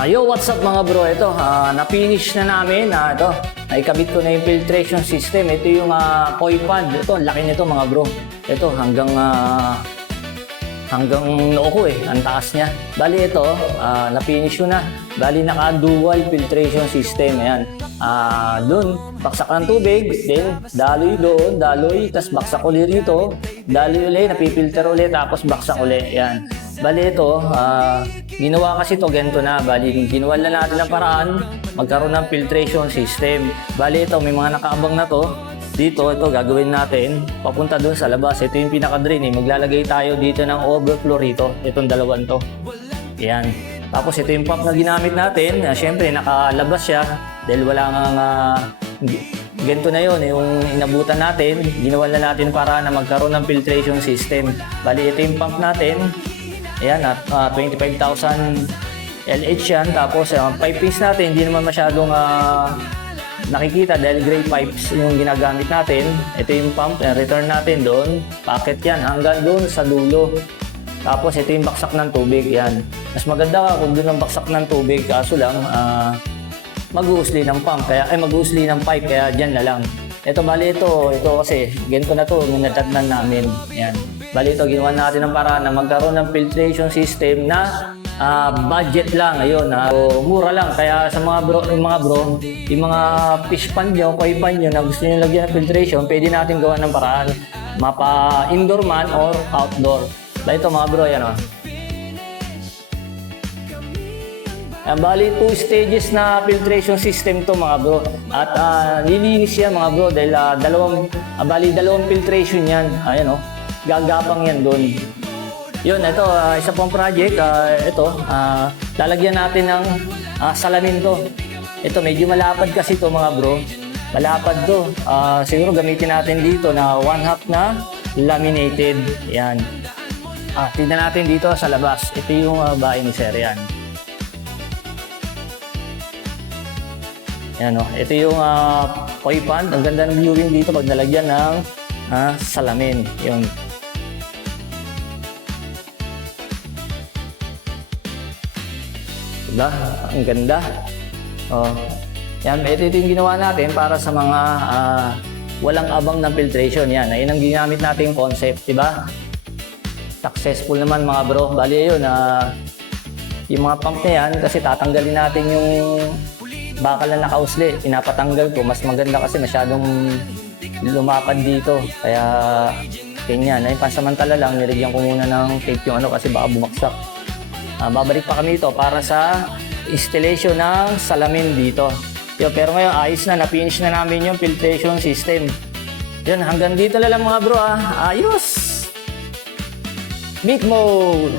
Yo, what's up mga bro? Ito, na-finish na namin. Ito, naikabit ko na yung filtration system. Ito yung koi pond. Ito, ang laki nito mga bro. Ito, hanggang noo ko ang taas niya. Bali ito, na-finish ko na. Bali naka-dual filtration system. Ayan. Doon, baksak ng tubig, then daloy doon, daloy, tapos baksak ulit rito, daloy ulit, napipilter ulit, tapos baksak ulit. Ayan. Bali ito, ginawa kasi ito ganito na. Bali, ginawa na natin ang paraan magkaroon ng filtration system. Bali ito, may mga nakaabang na to. Dito, ito gagawin natin papunta doon sa labas. Ito yung pinaka-drain. Maglalagay tayo dito ng overflow rito. Itong dalawang to. Ayan. Tapos ito yung pump na ginamit natin. Siyempre, nakalabas siya dahil wala nga ganito na yun. Yung inabutan natin, ginawa na natin para na magkaroon ng filtration system. Bali, ito yung pump natin. Ayan, 25,000 LH yan. Tapos, pipings natin, hindi naman masyadong nakikita dahil gray pipes yung ginagamit natin. Ito yung pump, return natin doon. Packet yan hanggang doon sa dulo. Tapos, ito yung baksak ng tubig. Yan. Mas maganda kung doon ang baksak ng tubig. Kaso lang, mag-uusli ng pump. Mag-uusli ng pipe. Kaya dyan na lang. Ito, bali ito kasi, ganito na ito, natagnan namin. Yan. Bali ito, ginawa natin ng paraan na magkaroon ng filtration system na budget lang. Ayun, mura lang. Kaya sa mga bro, yung mga fish pond nyo, koi pond nyo na gusto nyo lagyan ng filtration, pwede natin gawa ng paraan. Mapa indoor man or outdoor. Bali ito mga bro, yan o. Bali 2 stages na filtration system to mga bro. At nilinis yan mga bro dahil dalawang filtration yan. Ayan o. Gagapang yan doon. Yun, ito, isa pong project. Lalagyan natin ng salamin to. Ito, medyo malapad kasi to mga bro. Malapad to. Siguro gamitin natin dito na 1/2 na laminated. Yan. Tignan natin dito sa labas. Ito yung bahay ni Sir. Yan. Yan o. Ito yung koi pond. Ang ganda ng viewing dito pag nalagyan ng salamin. Yun. Diba? Ang ganda. Yan, ito yung ginawa natin para sa mga walang abang ng filtration. Yan, ayun ang ginamit natin concept, diba? Successful naman mga bro. Bali yun, yung mga pump na yan, kasi tatanggalin natin yung bakal na nakausli. Pinapatanggal ko. Mas maganda kasi masyadong lumapad dito. Kaya, ganyan. Ay, pansamantala lang, nilagyan ko muna ng tape yung kasi baka bumaksak. Babalik pa kami ito para sa installation ng salamin dito. Pero ngayon, ayos na. Na-finish na namin yung filtration system. Yun, hanggang dito na lang mga bro. Ayos! Beat mode!